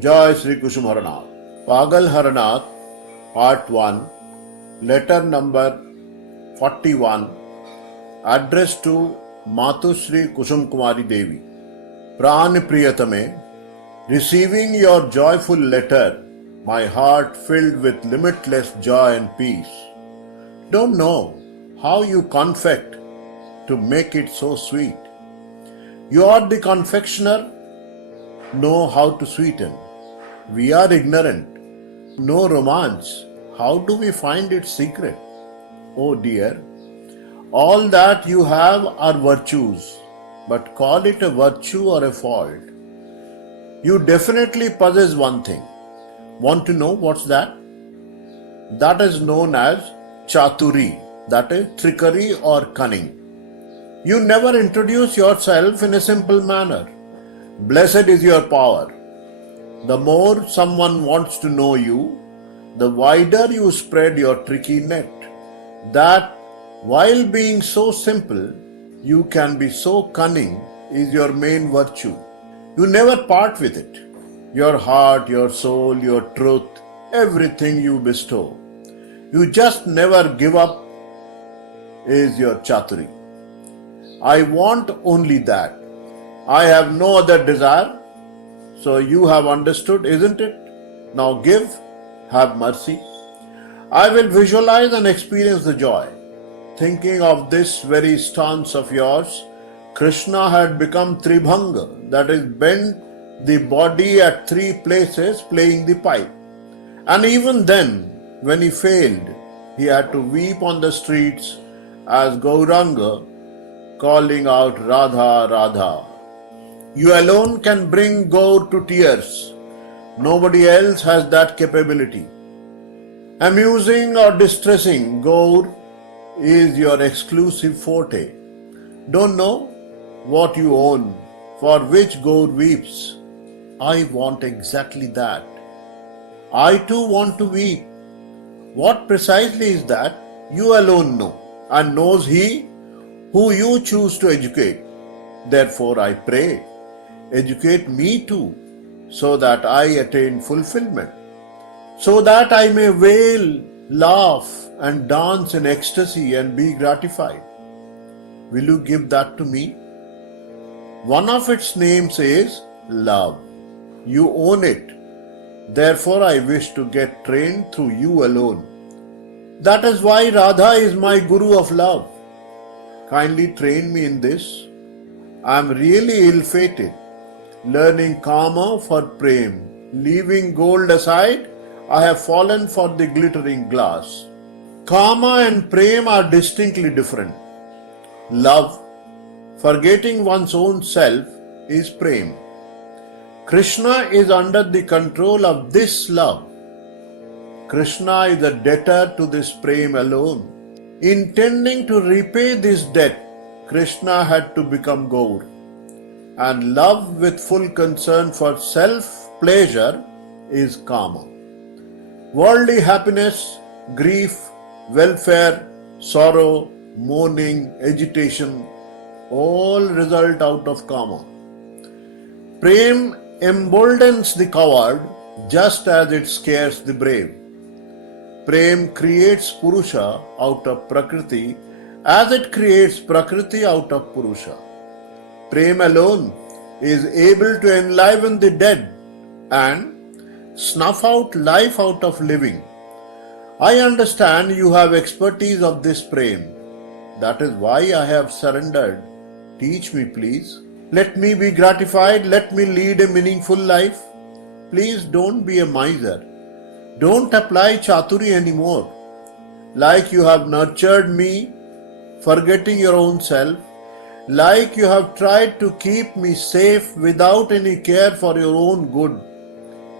Jai Sri Kusum Haranath. Pagal Haranath, Part 1, Letter number 41, addressed to Matu Sri Kusum Kumari Devi. Pran Priyatame, receiving your joyful letter, my heart filled with limitless joy and peace. Don't know how you confect to make it so sweet. You are the confectioner, know how to sweeten. We are ignorant, no romance. How do we find its secret? Oh dear, all that you have are virtues, but call it a virtue or a fault. You definitely possess one thing. Want to know what's that? That is known as chaturi, that is trickery or cunning. You never introduce yourself in a simple manner. Blessed is your power. The more someone wants to know you, the wider you spread your tricky net. That, while being so simple, you can be so cunning is your main virtue. You never part with it. Your heart, your soul, your truth, everything you bestow. You just never give up is your chaturi. I want only that. I have no other desire. So you have understood, isn't it? Now give, have mercy. I will visualize and experience the joy. Thinking of this very stance of yours, Krishna had become Tribhanga, that is, bent the body at three places playing the pipe. And even then, when he failed, he had to weep on the streets as Gauranga, calling out Radha, Radha. You alone can bring Gaur to tears. Nobody else has that capability. Amusing or distressing, Gaur is your exclusive forte. Don't know what you own, for which Gaur weeps. I want exactly that. I too want to weep. What precisely is that? You alone know, and knows he who you choose to educate. Therefore I pray, educate me too, so that I attain fulfillment, so that I may wail, laugh, and dance in ecstasy and be gratified. Will you give that to me? One of its names is love. You own it. Therefore I wish to get trained through you alone. That is why Radha is my guru of love. Kindly train me in this. I am really ill-fated. Learning karma for prem, leaving gold aside, I have fallen for the glittering glass. Karma and prem are distinctly different. Love, forgetting one's own self, is prem. Krishna is under the control of this love. Krishna is a debtor to this prem alone. Intending to repay this debt, Krishna had to become Gaur. And love with full concern for self-pleasure is karma. Worldly happiness, grief, welfare, sorrow, mourning, agitation, all result out of karma. Prem emboldens the coward just as it scares the brave. Prem creates Purusha out of Prakriti as it creates Prakriti out of Purusha. Prem alone is able to enliven the dead and snuff out life out of living. I understand you have expertise of this prem. That is why I have surrendered. Teach me, please. Let me be gratified. Let me lead a meaningful life. Please don't be a miser. Don't apply chaturi anymore. Like you have nurtured me, forgetting your own self. Like you have tried to keep me safe without any care for your own good.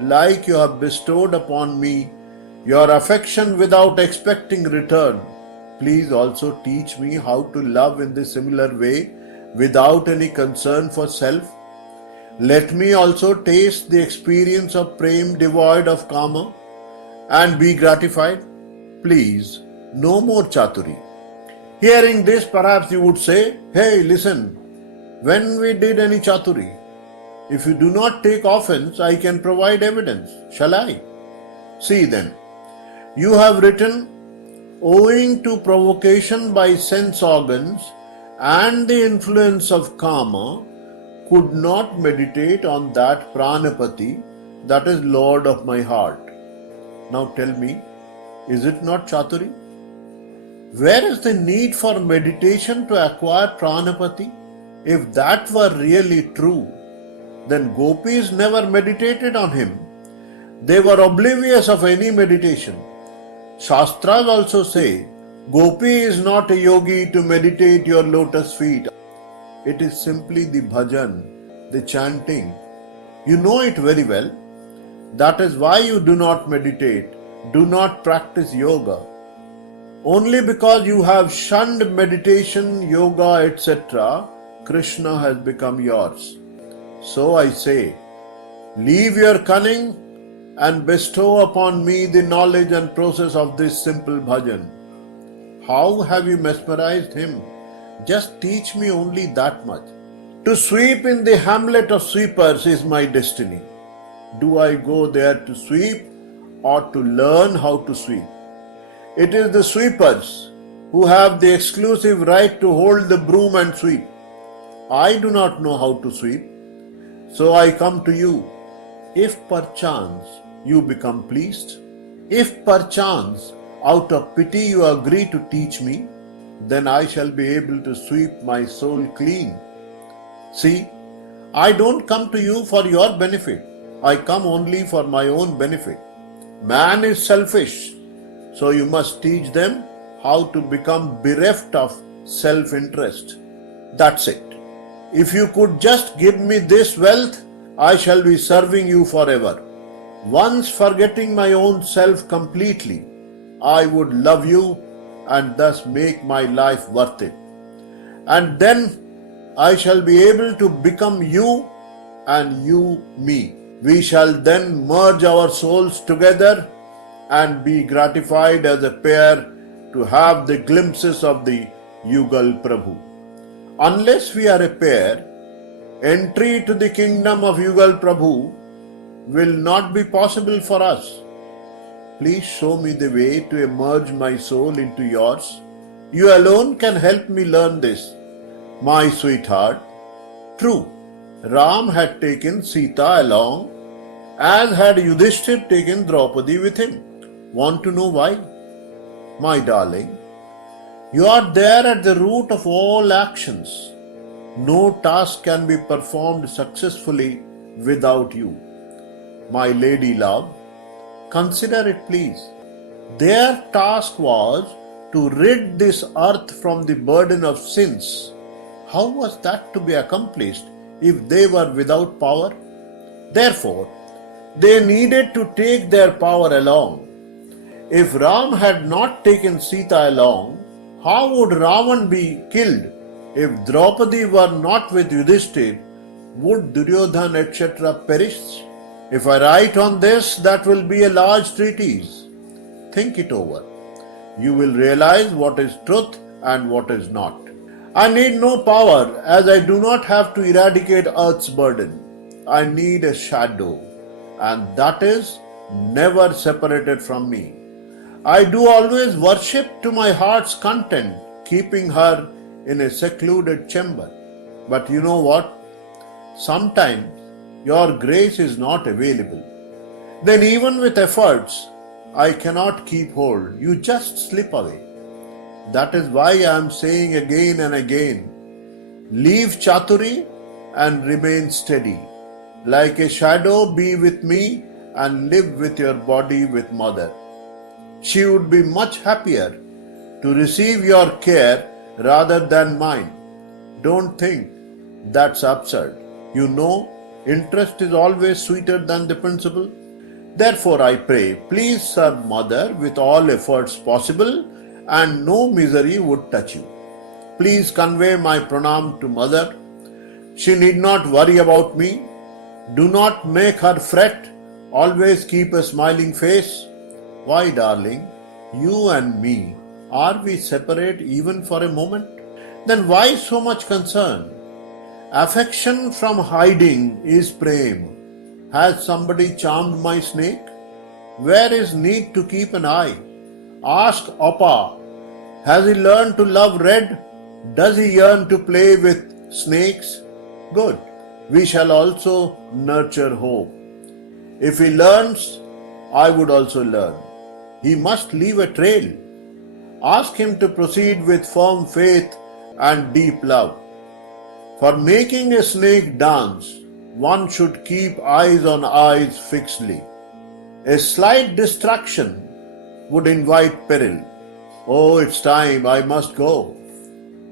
Like you have bestowed upon me your affection without expecting return. Please also teach me how to love in this similar way without any concern for self. Let me also taste the experience of prem devoid of karma and be gratified. Please, no more chaturi. Hearing this, perhaps you would say, hey, listen, when we did any chaturi? If you do not take offense, I can provide evidence. Shall I? See then, you have written, owing to provocation by sense organs and the influence of karma, could not meditate on that Pranapati, that is Lord of my heart. Now tell me, is it not Chaturi? Where is the need for meditation to acquire Pranapati? If that were really true, then gopis never meditated on him. They were oblivious of any meditation. Shastras also say, Gopi is not a yogi to meditate your lotus feet. It is simply the bhajan, the chanting. You know it very well. That is why you do not meditate, do not practice yoga. Only because you have shunned meditation, yoga, etc., Krishna has become yours. So I say, leave your cunning and bestow upon me the knowledge and process of this simple bhajan. How have you mesmerized him? Just teach me only that much. To sweep in the hamlet of sweepers is my destiny. Do I go there to sweep or to learn how to sweep? It is the sweepers who have the exclusive right to hold the broom and sweep. I do not know how to sweep, so I come to you. If perchance you become pleased, if perchance out of pity you agree to teach me, then I shall be able to sweep my soul clean. See, I don't come to you for your benefit. I come only for my own benefit. Man is selfish, so you must teach them how to become bereft of self-interest. That's it. If you could just give me this wealth, I shall be serving you forever. Once forgetting my own self completely, I would love you and thus make my life worth it. And then I shall be able to become you and you me. We shall then merge our souls together and be gratified as a pair to have the glimpses of the Yugal Prabhu. Unless we are a pair, entry to the kingdom of Yugal Prabhu will not be possible for us. Please show me the way to merge my soul into yours. You alone can help me learn this. My sweetheart, true, Ram had taken Sita along, as had Yudhishthir taken Draupadi with him. Want to know why? My darling, you are there at the root of all actions. No task can be performed successfully without you. My lady love, consider it please. Their task was to rid this earth from the burden of sins. How was that to be accomplished if they were without power? Therefore, they needed to take their power along. If Ram had not taken Sita along, how would Ravan be killed? If Draupadi were not with Yudhishthir, would Duryodhan etc. perish? If I write on this, that will be a large treatise. Think it over. You will realize what is truth and what is not. I need no power, as I do not have to eradicate earth's burden. I need a shadow, and that is never separated from me. I do always worship to my heart's content, keeping her in a secluded chamber. But you know what? Sometimes your grace is not available. Then even with efforts, I cannot keep hold. You just slip away. That is why I am saying again and again, leave Chaturi and remain steady. Like a shadow, be with me and live with your body with mother. She would be much happier to receive your care rather than mine. Don't think that's absurd. You know, interest is always sweeter than the principle. Therefore I pray, please serve mother with all efforts possible and no misery would touch you. Please convey my pranam to mother. She need not worry about me. Do not make her fret. Always keep a smiling face. Why, darling, you and me, are we separate even for a moment? Then why so much concern? Affection from hiding is prem. Has somebody charmed my snake? Where is need to keep an eye? Ask Appa. Has he learned to love red? Does he yearn to play with snakes? Good. We shall also nurture hope. If he learns, I would also learn. He must leave a trail. Ask him to proceed with firm faith and deep love. For making a snake dance, one should keep eyes on eyes fixedly. A slight distraction would invite peril. Oh, it's time, I must go.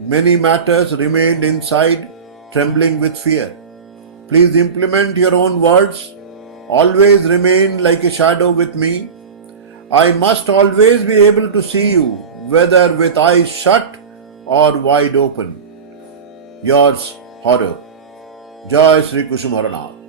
Many matters remained inside, trembling with fear. Please implement your own words. Always remain like a shadow with me. I must always be able to see you, whether with eyes shut or wide open. Yours, Horror. Jai Sri Kusum Haranath.